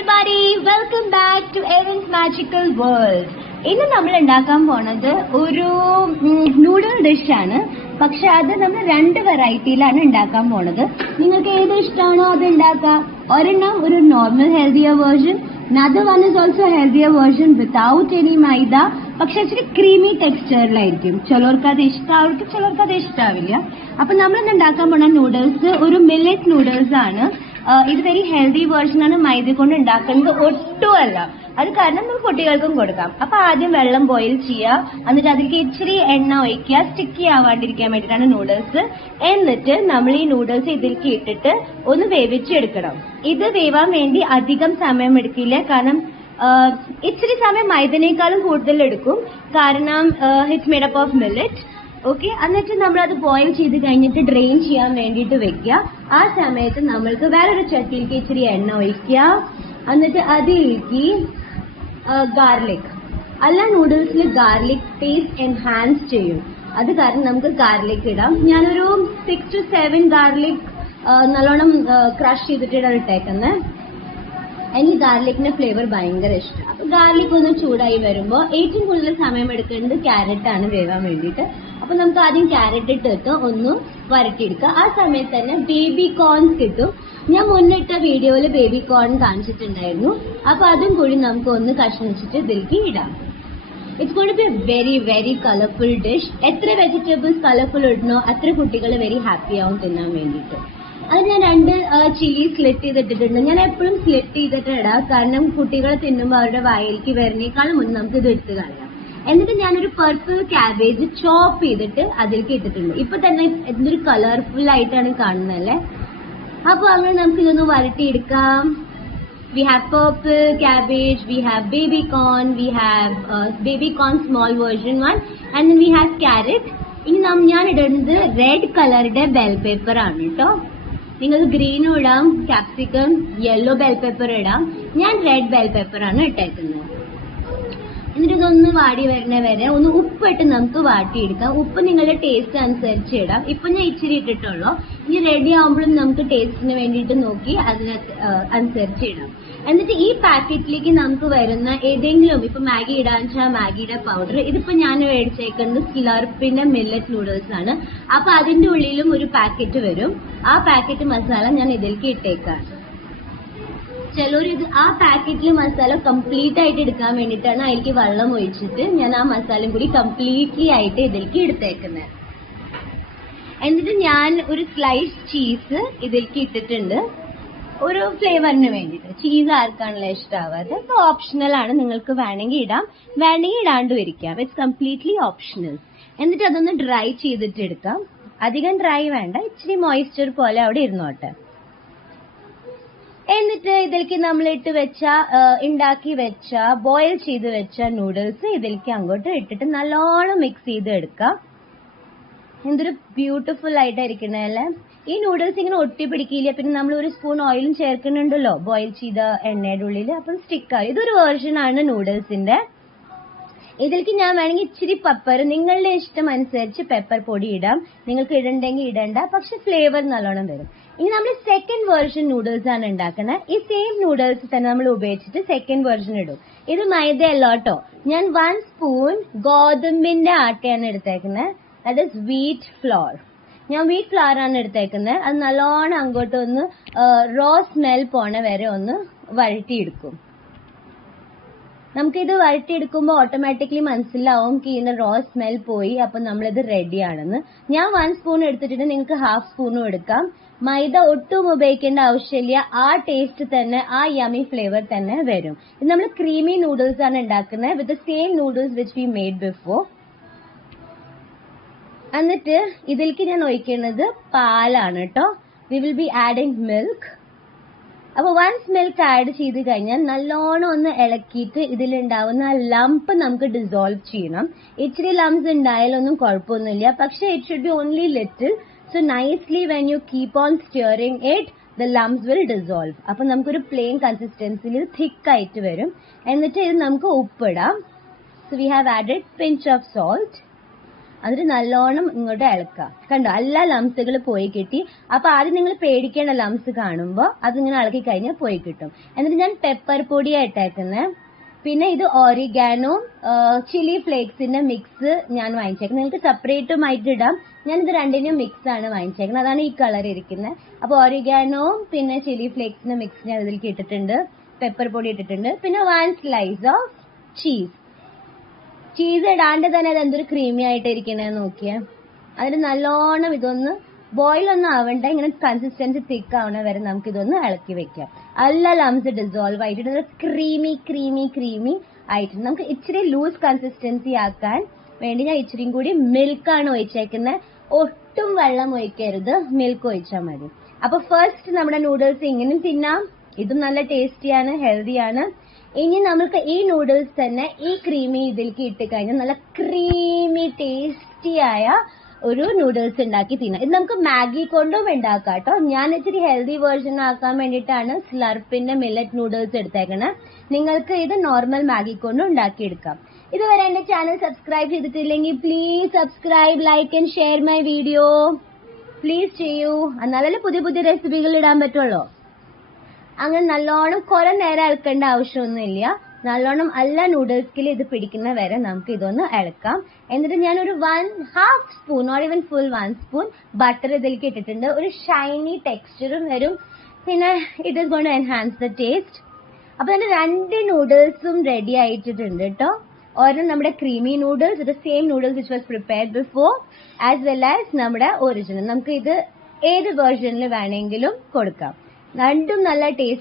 everybody, welcome back to Erin's Magical World. ഇന്ന് നമ്മൾ ഉണ്ടാക്കാൻ പോണത് ഒരു നൂഡിൽ ഡിഷ് ആണ്. പക്ഷെ അത് നമ്മൾ രണ്ട് വെറൈറ്റിയിലാണ് ഉണ്ടാക്കാൻ പോണത്. നിങ്ങൾക്ക് ഏത് ഇഷ്ടമാണോ അത് ഉണ്ടാക്കാം. ഒരെണ്ണം ഒരു normal healthier version, another one is also healthier version without any മൈദ. പക്ഷെ ഇച്ചിരി ക്രീമി ടെക്സ്ചറിലായിരിക്കും. ചിലർക്ക് അത് ഇഷ്ടമാവും, ചിലർക്ക് അത് ഇഷ്ടാവില്ല. അപ്പൊ നമ്മൾ ഇന്ന് ഉണ്ടാക്കാൻ പോണ നൂഡിൽസ് ഒരു മില്ലറ്റ് നൂഡിൽസ് ആണ്. ഇത് വെരി ഹെൽത്തി വേർഷൻ ആണ്. മൈദ കൊണ്ട് ഉണ്ടാക്കുന്നത് ഒട്ടുമല്ല. അത് കാരണം നമുക്ക് കുട്ടികൾക്കും കൊടുക്കാം. അപ്പൊ ആദ്യം വെള്ളം ബോയിൽ ചെയ്യുക, എന്നിട്ട് അതിലേക്ക് ഇച്ചിരി എണ്ണ ഒഴിക്കുക, സ്റ്റിക്കി ആവാണ്ടിരിക്കാൻ വേണ്ടിയിട്ടാണ് നൂഡിൽസ്. എന്നിട്ട് നമ്മൾ ഈ നൂഡിൽസ് ഇതിലേക്ക് ഇട്ടിട്ട് ഒന്ന് വേവിച്ചെടുക്കണം. ഇത് വേവാൻ വേണ്ടി അധികം സമയം എടുക്കില്ല, കാരണം ഇച്ചിരി സമയം മൈദനേക്കാളും കൂടുതൽ എടുക്കും, കാരണം it's made up of millet. Okay, എന്നിട്ട് നമ്മളത് ബോയിൽ ചെയ്ത് കഴിഞ്ഞിട്ട് ഡ്രെയിൻ ചെയ്യാൻ വേണ്ടിയിട്ട് വെക്കുക. ആ സമയത്ത് നമ്മൾക്ക് വേറൊരു ചട്ടിയിലേക്ക് ഇച്ചിരി എണ്ണ ഒഴിക്കുക, എന്നിട്ട് അതിലേക്ക് ഗാർലിക്, എല്ലാ നൂഡിൽസിൽ ഗാർലിക് ടേസ്റ്റ് എൻഹാൻസ് ചെയ്യും. അത് കാരണം നമുക്ക് ഗാർലിക് ഇടാം. ഞാനൊരു 6 to 7 ഗാർലിക് നല്ലോണം ക്രഷ് ചെയ്തിട്ടാണ് ഇട്ടേക്കുന്നത്. എനിക്ക് ഗാർലിക്കിന്റെ ഫ്ലേവർ ഭയങ്കര ഇഷ്ടം. അപ്പൊ ഗാർലിക് ഒന്ന് ചൂടായി വരുമ്പോൾ ഏറ്റവും കൂടുതൽ സമയം എടുക്കേണ്ടത് ക്യാരറ്റ് ആണ് വേവാൻ വേണ്ടിയിട്ട്. അപ്പൊ നമുക്ക് ആദ്യം ക്യാരറ്റ് ഇട്ടിട്ട് ഒന്ന് വരട്ടിയെടുക്കുക. ആ സമയത്ത് തന്നെ ബേബി കോൺസ് കിട്ടും. ഞാൻ മുന്നിട്ട വീഡിയോയിൽ ബേബി കോൺ കാണിച്ചിട്ടുണ്ടായിരുന്നു. അപ്പൊ അതും കൂടി നമുക്ക് ഒന്ന് കഷ്ണിച്ചിട്ട് ഇതിലേക്ക് ഇടാം. It's going to be a very very colourful dish. എത്ര വെജിറ്റബിൾസ് കളർഫുൾ ഇടണോ അത്ര കുട്ടികൾ വെരി ഹാപ്പി ആവും തിന്നാൻ വേണ്ടിയിട്ട്. അത് ഞാൻ 2 ചില്ലി സ്ലിറ്റ് ചെയ്തിട്ടിട്ടുണ്ട്. ഞാൻ എപ്പോഴും സ്ലിറ്റ് ചെയ്തിട്ട് ഇടാം, കാരണം കുട്ടികൾ തിന്നുമ്പോൾ അവരുടെ വായിലേക്ക് വരുന്നേക്കാളും മുന്നേ നമുക്ക് ഇത് എടുത്ത് കളയാം. എന്നിട്ട് ഞാനൊരു പർപ്പിൾ ക്യാബേജ് ചോപ്പ് ചെയ്തിട്ട് അതിലേക്ക് ഇട്ടിട്ടുണ്ട്. ഇപ്പൊ തന്നെ എന്തൊരു കളർഫുൾ ആയിട്ടാണ് കാണുന്നതല്ലേ. അപ്പൊ അങ്ങനെ നമുക്ക് ഇതൊന്ന് വരട്ടിയെടുക്കാം. We have purple cabbage, we have baby corn, we have baby corn small version one, and then we have carrot. ഇനി ഞാൻ ഇടുന്നത് റെഡ് കളറുടെ ബെൽ പേപ്പർ ആണ് കേട്ടോ. നിങ്ങൾക്ക് ഗ്രീനും ഇടാം, ക്യാപ്സിക്കം, യെല്ലോ ബെൽ പേപ്പർ ഇടാം. ഞാൻ റെഡ് ബെൽ പേപ്പർ ആണ് ഇട്ടേക്കുന്നത്. എന്നിട്ട് ഇതൊന്ന് വാടി വരുന്ന വരെ ഒന്ന് ഉപ്പിട്ട് നമുക്ക് വാട്ടിയെടുക്കാം. ഉപ്പ് നിങ്ങളുടെ ടേസ്റ്റ് അനുസരിച്ച് ഇടാം. ഇപ്പൊ ഞാൻ ഇച്ചിരി ഇട്ടിട്ടുള്ളൂ. ഇനി റെഡി ആകുമ്പോഴും നമുക്ക് ടേസ്റ്റിന് വേണ്ടിയിട്ട് നോക്കി അതിന് അനുസരിച്ച് ഇടാം. എന്നിട്ട് ഈ പാക്കറ്റിലേക്ക് നമുക്ക് വരുന്ന ഏതെങ്കിലും, ഇപ്പൊ മാഗി ഇടാൻ വെച്ചാൽ മാഗിയുടെ പൗഡർ, ഇതിപ്പോ ഞാൻ മേടിച്ചേക്കുന്നത് സ്ലർപ്പിന്റെ മില്ലറ്റ് നൂഡിൽസ് ആണ്. അപ്പൊ അതിന്റെ ഉള്ളിലും ഒരു പാക്കറ്റ് വരും. ആ പാക്കറ്റ് മസാല ഞാൻ ഇതിലേക്ക് ഇട്ടേക്കാം. ചിലർ ഇത് ആ പാക്കറ്റിൽ മസാല കംപ്ലീറ്റ് ആയിട്ട് എടുക്കാൻ വേണ്ടിയിട്ടാണ് അതിലേക്ക് വെള്ളം ഒഴിച്ചിട്ട് ഞാൻ ആ മസാലയും കൂടി കംപ്ലീറ്റ്ലി ആയിട്ട് ഇതിലേക്ക് എടുത്തേക്കുന്നത്. എന്നിട്ട് ഞാൻ ഒരു സ്ലൈസ് ചീസ് ഇതിലേക്ക് ഇട്ടിട്ടുണ്ട്, ഒരു ഫ്ലേവറിന് വേണ്ടിയിട്ട്. ചീസ് ആർക്കാണല്ലോ ഇഷ്ടമാവാതെ, അത് ഓപ്ഷണൽ ആണ്. നിങ്ങൾക്ക് വേണമെങ്കിൽ ഇടാം, വേണമെങ്കിൽ ഇടാണ്ടും ഇരിക്കാം. It's completely optional. എന്നിട്ട് അതൊന്ന് ഡ്രൈ ചെയ്തിട്ട് എടുക്കാം. അധികം ഡ്രൈ വേണ്ട, ഇച്ചിരി മോയ്സ്ചർ പോലെ അവിടെ ഇരുന്നോട്ടെ. എന്നിട്ട് ഇതിലേക്ക് നമ്മൾ ഇട്ട് വെച്ച ഉണ്ടാക്കി വെച്ച ബോയിൽ ചെയ്ത് വെച്ച നൂഡിൽസ് ഇതിലേക്ക് അങ്ങോട്ട് ഇട്ടിട്ട് നല്ലോണം മിക്സ് ചെയ്ത് എടുക്കാം. എന്തൊരു ബ്യൂട്ടിഫുൾ ആയിട്ടായിരിക്കണല്ലേ. ഈ നൂഡിൽസ് ഇങ്ങനെ ഒട്ടി പിടിക്കില്ല. പിന്നെ നമ്മൾ ഒരു സ്പൂൺ ഓയിലും ചേർക്കുന്നുണ്ടല്ലോ ബോയിൽ ചെയ്ത എണ്ണയുടെ ഉള്ളിൽ, അപ്പം സ്റ്റിക്കാവും. ഇതൊരു വേർഷൻ ആണ് നൂഡിൽസിന്റെ. ഇതിലേക്ക് ഞാൻ വേണമെങ്കിൽ ഇച്ചിരി പെപ്പർ, നിങ്ങളുടെ ഇഷ്ടം അനുസരിച്ച് പെപ്പർ പൊടി ഇടാം. നിങ്ങൾക്ക് ഇടണ്ടെങ്കിൽ ഇടണ്ട, പക്ഷെ ഫ്ലേവർ നല്ലോണം വരും. ഇനി നമ്മൾ സെക്കൻഡ് വേർഷൻ നൂഡിൽസ് ആണ് ഉണ്ടാക്കുന്നത്. ഈ സെയിം നൂഡിൽസ് തന്നെ നമ്മൾ ഉപയോഗിച്ചിട്ട് സെക്കൻഡ് വേർഷൻ ഇടും. ഇത് മൈദ അല്ല കേട്ടോ. ഞാൻ 1 സ്പൂൺ ഗോതമ്പിന്റെ ആട്ടയാണ് എടുത്തേക്കുന്നത്. That is wheat floor. ഞാൻ വീറ്റ് ഫ്ലോർ ആണ് എടുത്തേക്കുന്നത്. അത് നല്ലോണം അങ്ങോട്ട് ഒന്ന് റോ സ്മെൽ പോണ വരെ ഒന്ന് വഴറ്റിയെടുക്കും. നമുക്കിത് വഴറ്റിയെടുക്കുമ്പോൾ ഓട്ടോമാറ്റിക്കലി മനസ്സിലാവും ഇതിന്റെ റോ സ്മെൽ പോയി, അപ്പൊ നമ്മളിത് റെഡിയാണെന്ന്. ഞാൻ 1 സ്പൂൺ എടുത്തിട്ടുണ്ട്, നിങ്ങൾക്ക് 1/2 സ്പൂണും എടുക്കാം. മൈദ ഒട്ടും ഉപയോഗിക്കേണ്ട ആവശ്യമില്ല. ആ ടേസ്റ്റ് തന്നെ, ആ യമി ഫ്ലേവർ തന്നെ വരും. ഇത് നമ്മൾ ക്രീമി നൂഡിൽസ് ആണ് ഉണ്ടാക്കുന്നത്, with the same noodles which we made before. എന്നിട്ട് ഇതിലേക്ക് ഞാൻ ഒഴിക്കുന്നത് പാലാണ് കേട്ടോ. We will be adding milk. അപ്പൊ വൺസ് മിൽക്ക് ആഡ് ചെയ്ത് കഴിഞ്ഞാൽ നല്ലോണം ഒന്ന് ഇളക്കിയിട്ട് ഇതിലുണ്ടാവുന്ന ലംപ് നമുക്ക് ഡിസോൾവ് ചെയ്യണം. ഇച്ചിരി ലംപ്സ് ഉണ്ടായാലൊന്നും കുഴപ്പമൊന്നുമില്ല, പക്ഷെ it should be only little. So nicely when you keep on stirring it, the lumps will dissolve. അപ്പൊ നമുക്കൊരു പ്ലെയിൻ കൺസിസ്റ്റൻസിയിൽ തിക്ക് ആയിട്ട് വരും. എന്നിട്ട് ഇത് നമുക്ക് ഉപ്പിടാം. So we have added pinch of salt. അതിന് നല്ലോണം ഇങ്ങോട്ട് ഇളക്കുക. കണ്ടോ, എല്ലാ ലംസുകൾ പോയി കിട്ടി. അപ്പൊ ആദ്യം നിങ്ങൾ പേടിക്കേണ്ട ലംസ് കാണുമ്പോ അതിങ്ങനെ ഇളക്കി കഴിഞ്ഞാൽ പോയി കിട്ടും. എന്നിട്ട് ഞാൻ പെപ്പർ പൊടിയാണ് ഇട്ടേക്കുന്നത്. പിന്നെ ഇത് ഓറിഗാനോ ചില്ലി ഫ്ലേക്സിന്റെ മിക്സ് ഞാൻ വാങ്ങിച്ചേക്കുന്നത്. നിങ്ങൾക്ക് സെപ്പറേറ്റും ആയിട്ട് ഇടാം. ഞാനിത് രണ്ടിനും മിക്സ് ആണ് വാങ്ങിച്ചേക്കുന്നത്. അതാണ് ഈ കളർ ഇരിക്കുന്നത്. അപ്പൊ ഓറിഗാനോവും പിന്നെ ചില്ലി ഫ്ലേക്സിന്റെ മിക്സ് ഞാൻ ഇതിലേക്ക് ഇട്ടിട്ടുണ്ട്. പെപ്പർ പൊടി ഇട്ടിട്ടുണ്ട്. പിന്നെ 1 സ്ലൈസ് ഓഫ് ചീസ് ഇടാണ്ട് തന്നെ അത് എന്തൊരു ക്രീമി ആയിട്ട് ഇരിക്കണേന്ന് നോക്കിയേ. അതിന് നല്ലോണം ഇതൊന്ന് ബോയിൽ ഒന്നും ആവണ്ട, ഇങ്ങനെ കൺസിസ്റ്റൻസി തിക്ക് ആവണ വരെ നമുക്ക് ഇതൊന്ന് ഇളക്കി വെക്കാം. എല്ലാ ലംസ് ഡിസോൾവ് ആയിട്ട് ക്രീമി ക്രീമി ക്രീമി ആയിട്ട് നമുക്ക് ഇച്ചിരി ലൂസ് കൺസിസ്റ്റൻസി ആക്കാൻ വേണ്ടി ഞാൻ ഇച്ചിരിയും കൂടി മിൽക്കാണ് ഒഴിച്ചേക്കുന്നത്. ഒട്ടും വെള്ളം ഒഴിക്കരുത്, മിൽക്ക് ഒഴിച്ചാൽ മതി. അപ്പൊ ഫസ്റ്റ് നമ്മുടെ നൂഡിൽസ് ഇങ്ങനെയും തിന്നാം, ഇതും നല്ല ടേസ്റ്റിയാണ്, ഹെൽത്തിയാണ്. ഇനി നമുക്ക് ഈ നൂഡിൽസ് തന്നെ ഈ ക്രീമി ഇതിലേക്ക് ഇട്ട് കഴിഞ്ഞാൽ നല്ല ക്രീമി ടേസ്റ്റിയായ ഒരു നൂഡിൽസ് ഉണ്ടാക്കി തിന്നാം. ഇത് നമുക്ക് മാഗി കൊണ്ടും ഉണ്ടാക്കാം കേട്ടോ. ഞാൻ ഇച്ചിരി ഹെൽത്തി വേർഷൻ ആക്കാൻ വേണ്ടിയിട്ടാണ് സ്ലർപ്പിന്റെ മില്ലറ്റ് നൂഡിൽസ് എടുത്തേക്കണേ. നിങ്ങൾക്ക് ഇത് നോർമൽ മാഗി കൊണ്ടും ഉണ്ടാക്കിയെടുക്കാം. ഇതുവരെ എന്റെ ചാനൽ സബ്സ്ക്രൈബ് ചെയ്തിട്ടില്ലെങ്കിൽ please subscribe, like and share my video. Please ചെയ്യൂ, എന്നാലല്ലേ പുതിയ പുതിയ റെസിപ്പികൾ ഇടാൻ പറ്റുള്ളൂ. അങ്ങനെ നല്ലോണം കുറെ നേരം ഇളക്കേണ്ട ആവശ്യമൊന്നുമില്ല. നല്ലോണം എല്ലാ നൂഡിൽസിൽ ഇത് പിടിക്കുന്ന വരെ നമുക്ക് ഇതൊന്ന് ഇളക്കാം. എന്നിട്ട് ഞാനൊരു 1/2 spoon or even full 1 spoon butter ഇതിലേക്ക് ഇട്ടിട്ടുണ്ട്. ഒരു ഷൈനി ടെക്സ്ചറും വരും. പിന്നെ it is going to enhance the taste. അപ്പൊ അതിന്റെ 2 നൂഡിൽസും റെഡി ആയിട്ടുണ്ട് കേട്ടോ. ഒരെണ്ണം നമ്മുടെ creamy noodles, the same noodles which was prepared before, as well as നമ്മുടെ ഒറിജിനൽ. നമുക്ക് ഇത് ഏത് വേർഷനിൽ വേണമെങ്കിലും കൊടുക്കാം. രണ്ടും നല്ല ടേസ്റ്റ്